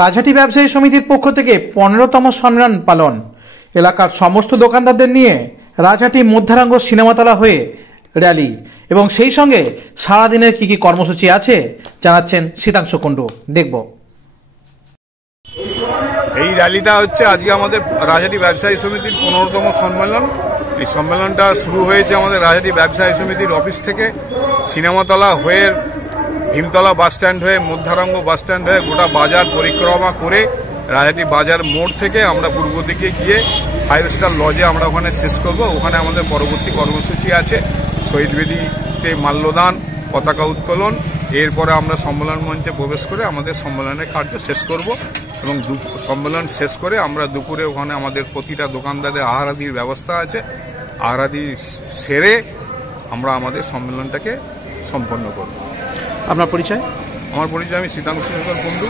রাজহাটি ব্যবসায়ী সমিতির পক্ষ থেকে 15তম সম্মেলন পালন। এলাকার সমস্ত দোকানদারদের নিয়ে রাজহাটি মধ্যারাঙ্গ সিনেমাতলা হয়ে র্যালি এবং সেই সঙ্গে সারাদিনের কী কী কর্মসূচি আছে জানাচ্ছেন শীতাংশু কুণ্ডু। দেখব এই র্যালিটা হচ্ছে আজকে আমাদের রাজহাটি ব্যবসায়ী সমিতির 15তম সম্মেলন। এই সম্মেলনটা শুরু হয়েছে আমাদের রাজহাটি ব্যবসায়ী সমিতির অফিস থেকে, সিনেমাতলা হয়ে ভীমতলা বাসস্ট্যান্ড হয়ে মধ্যারাঙ্গ বাসস্ট্যান্ড হয়ে গোটা বাজার পরিক্রমা করে রাজহাটি বাজার মোড় থেকে আমরা পূর্ব দিকে গিয়ে 5 স্টার লজে আমরা ওখানে শেষ করব। ওখানে আমাদের পরবর্তী কর্মসূচি আছে শহীদ বেদিতে মাল্যদান, পতাকা উত্তোলন। এরপরে আমরা সম্মেলন মঞ্চে প্রবেশ করে আমাদের সম্মেলনের কার্য শেষ করব এবং সম্মেলন শেষ করে আমরা দুপুরে ওখানে আমাদের প্রতিটা দোকানদারের আহারাদির ব্যবস্থা আছে। আহারাদি সেরে আমরা আমাদের সম্মেলনটাকে সম্পন্ন করব। আপনার পরিচয়? আমার পরিচয়, আমি শীতাংশু কুণ্ডু,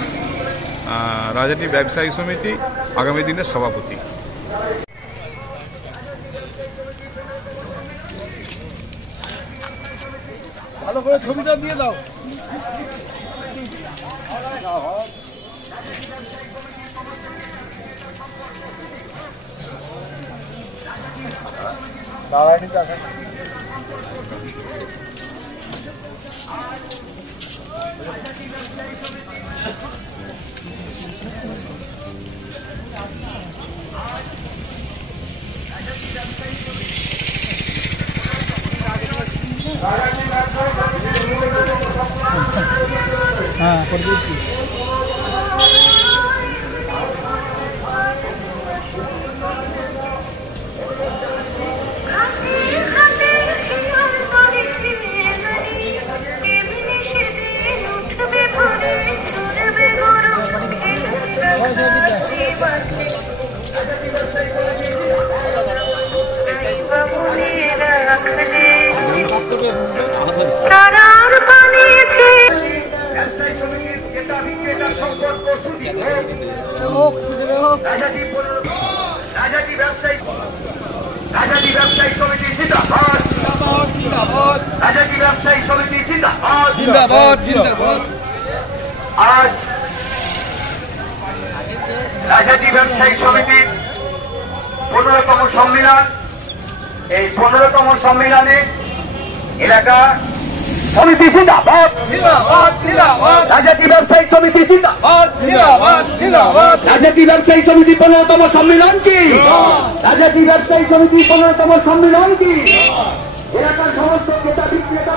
রাজহাটি ব্যবসায়ী সমিতি আগামী দিনের সভাপতি। ভালো করে ছবিটা দিয়ে দাও। হ্যাঁ, করে দিচ্ছি। রাজহাটি ব্যবসায়ী সমিতি জিন্দাবাদ, রাজহাটি ব্যবসায়ী সমিতি জিন্দাবাদ। আজ রাজহাটি ব্যবসায়ী সমিতির 15তম সম্মেলন। এই 15তম সম্মেলনে এলাকা সমিতি জিন্দাবাদ, রাজহাটি ব্যবসায়ী সমিতি জিন্দাবাদ। রাজহাটি ব্যবসায়ী সমিতি 15তম সম্মেলন কি? রাজহাটি ব্যবসায়ী সমিতি 15তম সম্মেলন কি? এলাকার সমস্ত ক্রেতা বিক্রেতা